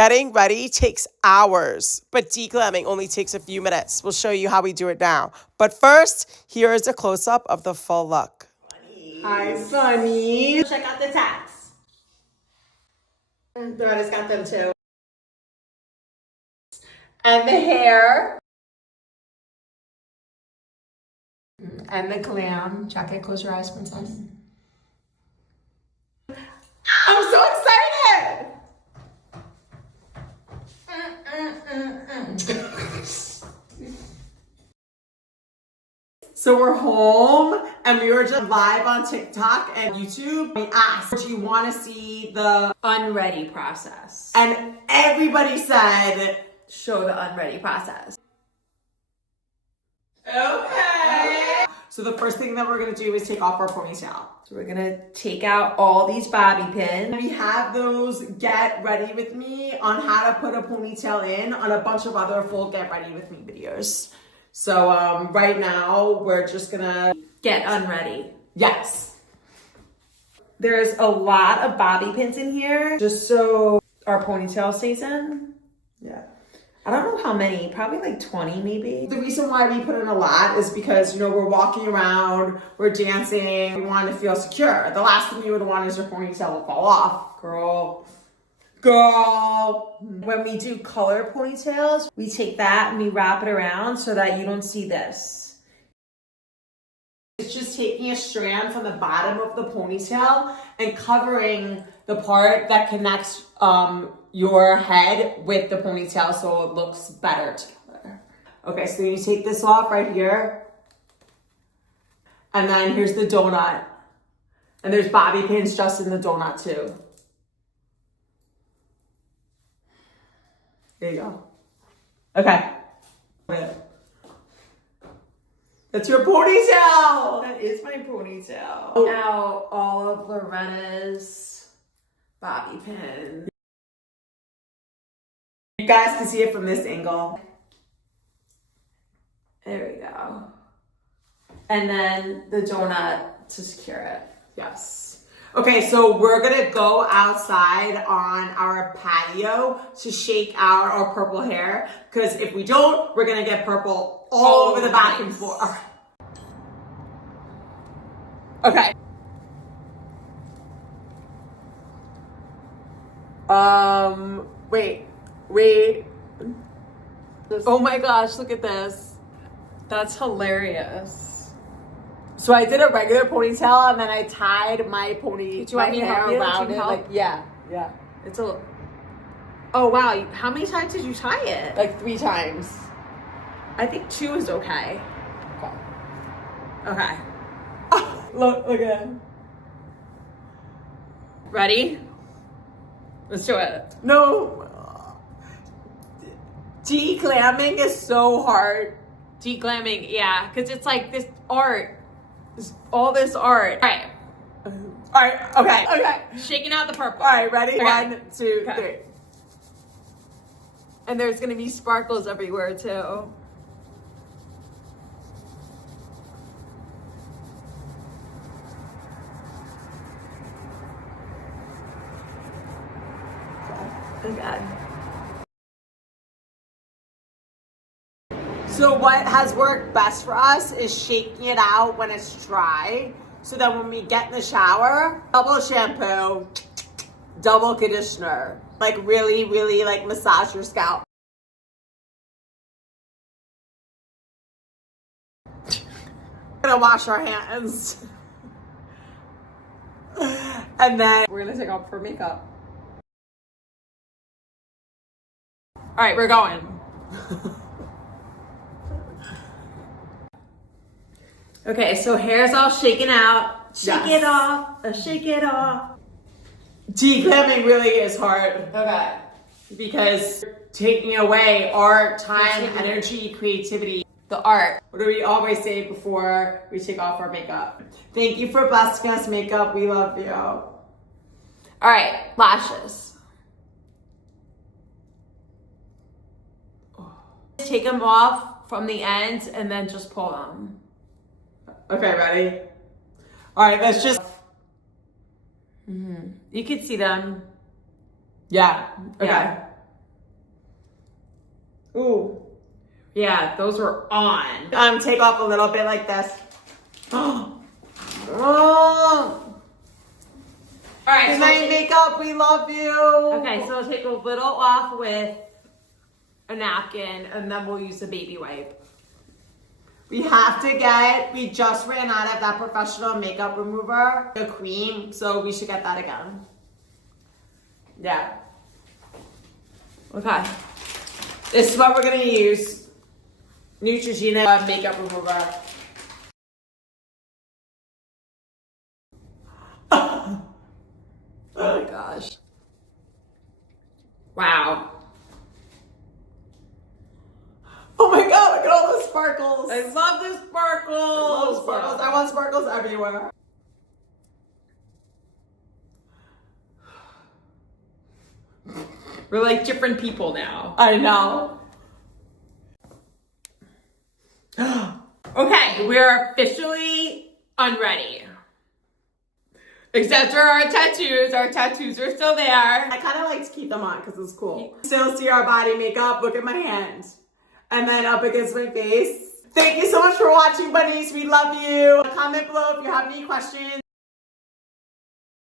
Getting ready takes hours, but deglamming only takes a few minutes. We'll show you how we do it now. But first, here is a close-up of the full look. Hi, Sunny. Check out the tats. Dora's got them too. And the hair. And the glam. Jacket, close your eyes, princess. I'm so excited! So we're home and we were just live on TikTok and YouTube. We asked, do you want to see the unready process? And everybody said, show the unready process. Okay. So the first thing that we're going to do is take off our ponytail. So we're going to take out all these bobby pins. We have those get ready with me on how to put a ponytail in on a bunch of other full get ready with me videos. So right now we're just going to get unready. Yes. There's a lot of bobby pins in here just so our ponytail stays in. Yeah. I don't know how many, probably like 20 maybe. The reason why we put in a lot is because, you know, we're walking around, we're dancing, we want to feel secure. The last thing you would want is your ponytail to fall off. Girl. When we do color ponytails, we take that and we wrap it around so that you don't see this. It's just taking a strand from the bottom of the ponytail and covering the part that connects your head with the ponytail so it looks better together. Okay, so you take this off right here. And then here's the donut. And there's bobby pins just in the donut too. There you go. Okay. That's your ponytail! That is my ponytail. Oh. Now all of Loretta's bobby pins. You guys can see it from this angle. There we go. And then the donut to secure it. Yes. Okay, so we're gonna go outside on our patio to shake out our purple hair, because if we don't, we're gonna get purple all over the back and forth. Okay. Wait. Oh my gosh, look at this. That's hilarious. So I did a regular ponytail and then I tied my hair around it. Like, yeah. It's a. Oh wow! How many times did you tie it? Like 3 times. I think 2 is okay. Okay. Oh, look again. Ready? Let's do it. No. Declamming is so hard. Declamming, yeah, because it's like this art. All this art. All right, okay. Shaking out the purple. All right, ready? Okay. 1, 2, Okay. 3. And there's gonna be sparkles everywhere too. Okay. So what has worked best for us is shaking it out when it's dry, so that when we get in the shower, double shampoo, double conditioner. Like really, really like massage your scalp. We're gonna wash our hands. And then we're gonna take off our makeup. All right, we're going. Okay, so hair's all shaken out. Shake Yes. it off. Shake it off. Declamming really is hard. Okay. Because taking away art, time, energy, creativity. The art. What do we always say before we take off our makeup? Thank you for blessing us, makeup. We love you. All right, lashes. Take them off from the ends and then just pull them. Okay, ready? All right, let's just... You can see them. Yeah, okay. Yeah. Ooh. Yeah, those were on. Take off a little bit like this. Oh. Oh. All right. Good So night, makeup. We love you. okay, so I'll take a little off with a napkin, and then we'll use a baby wipe. We just ran out of that professional makeup remover, the cream, so we should get that again. Yeah. Okay. This is what we're gonna use. Neutrogena makeup remover. Oh my gosh. Wow. Oh my god, look at all the sparkles. I love the sparkles. I love sparkles. I want sparkles everywhere. We're like different people now. I know. Okay, we're officially unready. Except for our tattoos. Our tattoos are still there. I kind of like to keep them on because it's cool. Still see our body makeup. Look at my hands. And then up against my face. Thank you so much for watching, buddies. We love you. Comment below if you have any questions.